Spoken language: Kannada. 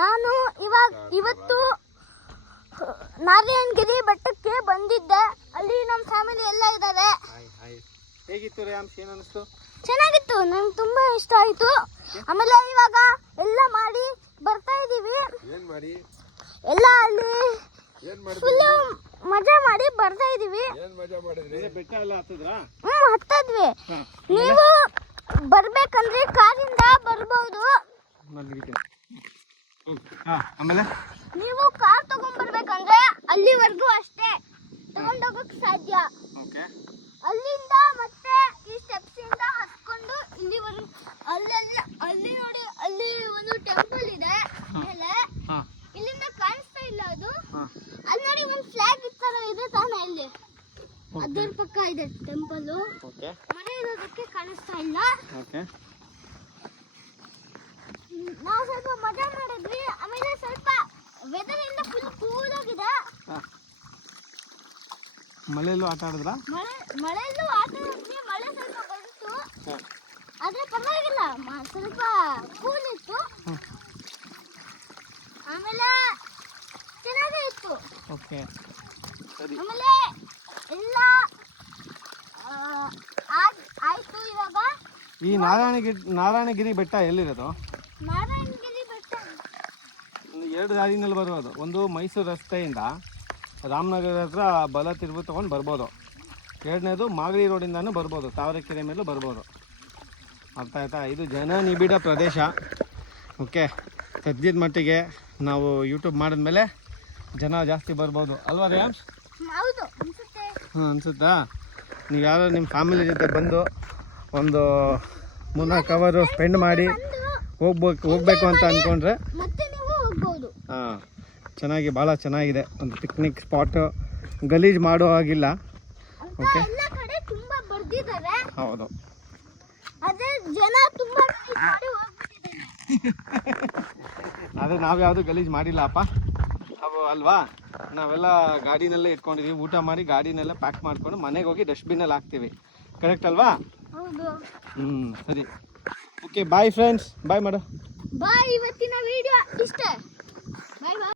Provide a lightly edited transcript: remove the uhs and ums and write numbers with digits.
ನಾನು ಇವತ್ತು ನಾರಾಯಣಗಿರಿ ಬೆಟ್ಟಕ್ಕೆ ಬಂದಿದ್ದೆ. ಅಲ್ಲಿ ನಮ್ಮ ಫ್ಯಾಮಿಲಿ ಎಲ್ಲ ಇದ್ದಾರೆ. ಹೇಗಿತ್ತು ರೇಯಾಂಶ್, ಏನು ಅನಿಸ್ತು? ಚೆನ್ನಾಗಿತ್ತು, ನಂಗೆ ತುಂಬಾ ಇಷ್ಟ ಆಯ್ತು. ಆಮೇಲೆ ಇವಾಗ ಎಲ್ಲ ಮಾಡಿ ಬರ್ತಾ ಇದೀವಿ. ಎಲ್ಲ ಅಲ್ಲಿ ಫುಲ್ ಮಜಾ ಮಾಡಿ ಬರ್ತಾ ಇದೀವಿ. ಬೆಟ್ಟ ಎಲ್ಲ ಹತ್ತದ್ರಾ? ಹತ್ತದ್ವಿ. ನೀವು ಬರ್ಬೇಕಂದ್ರೆ ಕಾರಿಂದ ಬರ್ಬಹುದು. ಆಮೇಲೆ ನೀವು ಕಾರ್ ತಗೊಂಡ್ಬರ್ಬೇಕಂದ್ರೆ ಅಲ್ಲಿವರೆಗೂ ಅಷ್ಟೇ ತಗೊಂಡೋಗಕ್ ಸಾಧ್ಯ. ಅಲ್ಲಿಂದ ಮತ್ತೆ ಈ ಸ್ಟೆಪ್ಸ್ ಇಂದ ಹತ್ಕೊಂಡು ಇಲ್ಲಿವರೆಗೂ ಅಲ್ಲಿ ನೋಡಿ, ಅಲ್ಲಿ ಒಂದು ಟೆಂಪಲ್ ಇದೆ ಮೇಲೆ. ಇಲ್ಲಿಂದ ಕಾಣಿಸ್ತಾ ಇಲ್ಲ ಅದು. ಅಲ್ಲಿ ನೋಡಿ ಒಂದು ಫ್ಲಾಗ್ ತರ ಇದೆ ತಾನೇ, ಅಲ್ಲಿ ಅದರ ಪಕ್ಕ ಇದೆ ಟೆಂಪಲ್. ಮನೆ ಇರೋದಕ್ಕೆ ಕಾಣಿಸ್ತಾ ಇಲ್ಲ. ನಾವು ಸ್ವಲ್ಪ ಮಜಾ ಮಾಡಿದ್ವಿ. ಆಮೇಲೆ ಸ್ವಲ್ಪ ವೆದರ್ ಎಲ್ಲ ಫುಲ್ ಕೂಲ್ ಆಗಿದೆ. ಮಳೆಯಲ್ಲೂ ಆಟ ಆಡಿದ್ರಾ? ಮಳೆಯಲ್ಲೂ ಆಟ ಆಡಿದ್ವಿ. ಮಳೆ ಸ್ವಲ್ಪ ಬಂತು, ಆದ್ರೆ ಪರವಾಗಿಲ್ಲ, ಸ್ವಲ್ಪ ಕೂಲ್ ಇತ್ತು. ಆಮೇಲೆ ಚೆನ್ನಾಗೇ ಇತ್ತು. ಆಮೇಲೆ ಎಲ್ಲ ಆಯ್ತು. ಇವಾಗ ಈ ನಾರಾಯಣಗಿರಿ ಬೆಟ್ಟ ಎಲ್ಲಿರೋದು? ನಾರಾಯಣಗಿರಿ ಬೆಟ್ಟ ಎರಡು ದಾರಿನಲ್ಲಿ ಬರೋದು. ಒಂದು ಮೈಸೂರು ರಸ್ತೆಯಿಂದ ರಾಮನಗರ ಹತ್ರ ಬಲ ತಿರುವು ತೊಗೊಂಡು ಬರ್ಬೋದು. ಎರಡನೇದು ಮಾಗಡಿ ರೋಡಿಂದನೂ ಬರ್ಬೋದು, ತಾವರೆಕೆರೆ ಮೇಲೂ ಬರ್ಬೋದು. ಅರ್ಥ ಆಯ್ತಾ? ಇದು ಜನ ನಿಬಿಡ ಪ್ರದೇಶ. ಓಕೆ, ಸದ್ಯದ ಮಟ್ಟಿಗೆ ನಾವು ಯೂಟ್ಯೂಬ್ ಮಾಡಿದ್ಮೇಲೆ ಜನ ಜಾಸ್ತಿ ಬರ್ಬೋದು ಅಲ್ವಾ ರೇಯಾಂಶ್? ಹೌದು ಅನ್ಸುತ್ತೆ. ಅನಿಸುತ್ತಾ? ನೀವು ಯಾರು ನಿಮ್ಮ ಫ್ಯಾಮಿಲಿ ಜೊತೆ ಬಂದು ಒಂದು 3-4 ಅವರು ಸ್ಪೆಂಡ್ ಮಾಡಿ ಹೋಗ್ಬೇಕು ಅಂತ ಅಂದ್ಕೊಂಡ್ರೆ ಮತ್ತೆ ನೀವು ಹೋಗ್ಬೋದು. ಚೆನ್ನಾಗಿ, ಭಾಳ ಚೆನ್ನಾಗಿದೆ. ಒಂದು ಪಿಕ್ನಿಕ್ ಸ್ಪಾಟು, ಗಲೀಜು ಮಾಡೋ ಹಾಗಿಲ್ಲ. ಓಕೆ, ಎಲ್ಲ ಕಡೆ ತುಂಬಾ ಬರ್ದಿದ್ದಾರೆ. ಹೌದು, ಅದೇ ಜನ ತುಂಬಾ ಮಾಡಿ ಹೋಗ್ಬಿಟ್ಟಿದ್ದಾರೆ. ಆದರೆ ನಾವು ಯಾವುದು ಗಲೀಜು ಮಾಡಿಲ್ಲಪ್ಪ. ಅವು ಅಲ್ವಾ, ನಾವೆಲ್ಲ ಗಾಡಿನಲ್ಲೇ ಇಟ್ಕೊಂಡಿದ್ದೀವಿ. ಊಟ ಮಾಡಿ ಗಾಡಿನೆಲ್ಲ ಪ್ಯಾಕ್ ಮಾಡ್ಕೊಂಡು ಮನೆಗೆ ಹೋಗಿ ಡಸ್ಟ್ಬಿನ್ನಲ್ಲಿ ಹಾಕ್ತೀವಿ. ಕರೆಕ್ಟ್ ಅಲ್ವಾ? ಹೌದು. ಸರಿ. Okay, bye friends. ಬಾಯ್ ಮಾಡು. ಬಾಯ್. ಇವತ್ತಿನ ವಿಡಿಯೋ ಇಷ್ಟೇ. ಬಾಯ್ ಬಾಯ್.